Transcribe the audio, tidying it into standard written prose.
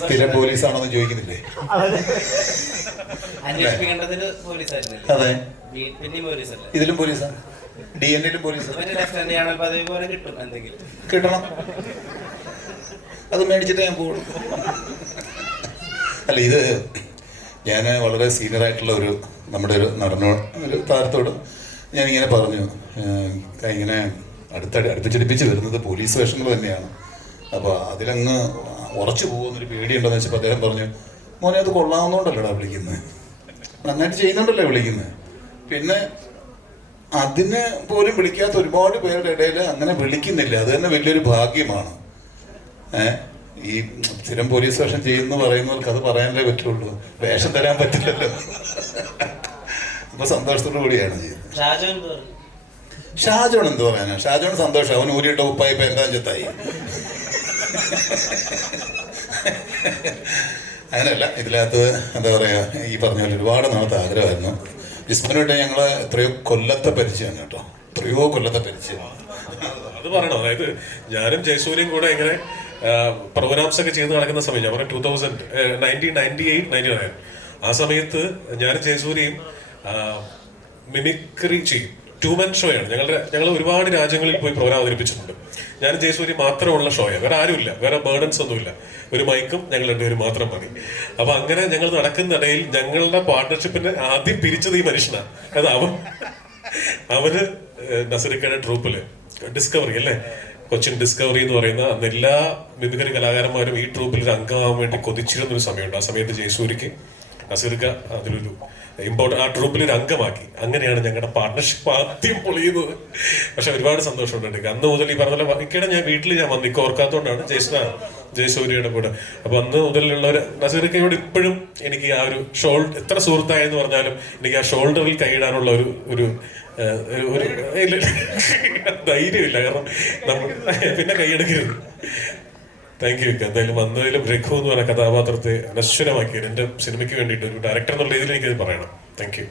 സ്ഥിരം പോലീസാണോന്ന് ചോദിക്കുന്നില്ലേ? അതെ, ഇതിലും പോലീസാ, DNA-ലും പോലീസാ. കിട്ടണം, അത് മേടിച്ചിട്ട് ഞാൻ പോകും. അല്ല, ഇത് ഞാൻ വളരെ സീനിയറായിട്ടുള്ള നമ്മുടെ ഒരു ഒരു താരത്തോട് ഞാനിങ്ങനെ പറഞ്ഞു, ഇങ്ങനെ അടുപ്പിച്ചടിപ്പിച്ച് വരുന്നത് പോലീസ് വേഷങ്ങൾ തന്നെയാണ്, അപ്പോൾ അതിലങ്ങ് ഉറച്ചു പോകുന്നൊരു പേടിയുണ്ടെന്ന് വെച്ചപ്പോൾ അദ്ദേഹം പറഞ്ഞു, മോനെ അത് കൊള്ളാവുന്നതുകൊണ്ടല്ലടാ വിളിക്കുന്നത്, നന്നായിട്ട് ചെയ്യുന്നുണ്ടല്ലേ വിളിക്കുന്നത്. പിന്നെ അതിന് പോലും വിളിക്കാത്ത ഒരുപാട് പേരുടെ ഇടയിൽ അങ്ങനെ വിളിക്കുന്നില്ല, അത് തന്നെ വലിയൊരു ഭാഗ്യമാണ്. ഈ സ്ഥിരം പോലീസ് വേഷം ചെയ്യുന്നു പറയുന്നവർക്ക് അത് പറയാനല്ലേ പറ്റുള്ളൂ, വേഷം തരാൻ പറ്റില്ലല്ലോ. അപ്പൊ സന്തോഷത്തോടു കൂടിയാണ് ചെയ്യുന്നത്. ഷാജോൺ എന്ത് പറയാനാ? ഷാജോൺ സന്തോഷം, അവൻ ഊരിയിട്ട ഉപ്പായി ഇപ്പൊ എന്താ ചെത്തായി. അങ്ങനെയല്ല, ഇതിനകത്ത് എന്താ പറയാ, ഈ പറഞ്ഞ പോലെ ഒരുപാട് നാളത്തെ ആഗ്രഹമായിരുന്നു. ജിസ്മനുമായിട്ട് ഞങ്ങള് എത്രയോ കൊല്ലത്തെ പരിചയമാണ് കേട്ടോ, എത്രയോ കൊല്ലത്തെ പരിചയം. അത് പറയണം. അതായത് ഞാനും ജയസൂര്യയും കൂടെ ഇങ്ങനെ പ്രോഗ്രാംസ് ഒക്കെ ചെയ്ത് നടക്കുന്ന സമയം, ഞാൻ പറയാം 1998-99 ആ സമയത്ത് ഞാനും ജയസൂര്യയും മിമിക്രി ചെയ്യും. 2-man ഷോയാണ്. ഞങ്ങൾ ഒരുപാട് രാജ്യങ്ങളിൽ പോയി പ്രോഗ്രാം അവതരിപ്പിച്ചിട്ടുണ്ട്. ഞാൻ ജയസൂര്യ മാത്രമുള്ള ഷോയാണ്, വേറെ ആരുമില്ല, വേറെ ബേർഡൻസ് ഒന്നുമില്ല, ഒരു മൈക്കും ഞങ്ങൾ രണ്ടുപേരും മാത്രം മതി. അപ്പൊ അങ്ങനെ ഞങ്ങൾ നടക്കുന്നിടയിൽ ഞങ്ങളുടെ പാർട്ട്ണർഷിപ്പിനെ ആദ്യം പിരിച്ചത് ഈ മനുഷ്യനാണ്. അത് അവന് നസറിക്കയുടെ ട്രൂപ്പില് ഡിസ്കവറി അല്ലേ, കൊച്ചിൻ ഡിസ്കവറി എന്ന് പറയുന്ന അന്ന് എല്ലാ മിമിക്രി കലാകാരന്മാരും ഈ ട്രൂപ്പിൽ ഒരു അംഗമാകാൻ വേണ്ടി കൊതിച്ചിരുന്നൊരു സമയമുണ്ട്. ആ സമയത്ത് ജയസൂര്യക്ക് നസീർക്ക അതിലൊരു ആ ട്രൂപ്പിൽ ഒരു അംഗമാക്കി. അങ്ങനെയാണ് ഞങ്ങളുടെ പാർട്ട്ണർഷിപ്പ് ആദ്യം പൊളിയുന്നത്. പക്ഷെ ഒരുപാട് സന്തോഷമുണ്ട്. അന്ന് മുതൽ ഈ പറഞ്ഞ പോലെ ഞാൻ വീട്ടിൽ വന്നു, ഇക്ക് ഓർക്കാത്തോണ്ടാണ് ജയസൂര്യയുടെ കൂടെ. അപ്പൊ അന്ന് മുതലുള്ള നസീർക്കയോട് ഇപ്പോഴും എനിക്ക് ആ ഒരു എത്ര സുഹൃത്തായെന്ന് പറഞ്ഞാലും എനിക്ക് ആ ഷോൾഡറിൽ കൈയിടാനുള്ള ഒരു ധൈര്യമില്ല. കാരണം നമ്മൾ പിന്നെ കൈയെടുക്കരുത്. Thank you. എന്തായാലും വന്നതിലും രഘു എന്ന് പറഞ്ഞ കഥാപാത്രത്തെ അനശ്വരമാക്കിയത് എൻ്റെ സിനിമയ്ക്ക് വേണ്ടിയിട്ട് ഒരു ഡയറക്ടർ എന്നുള്ള രീതിയിൽ എനിക്കത് പറയണം. Thank you.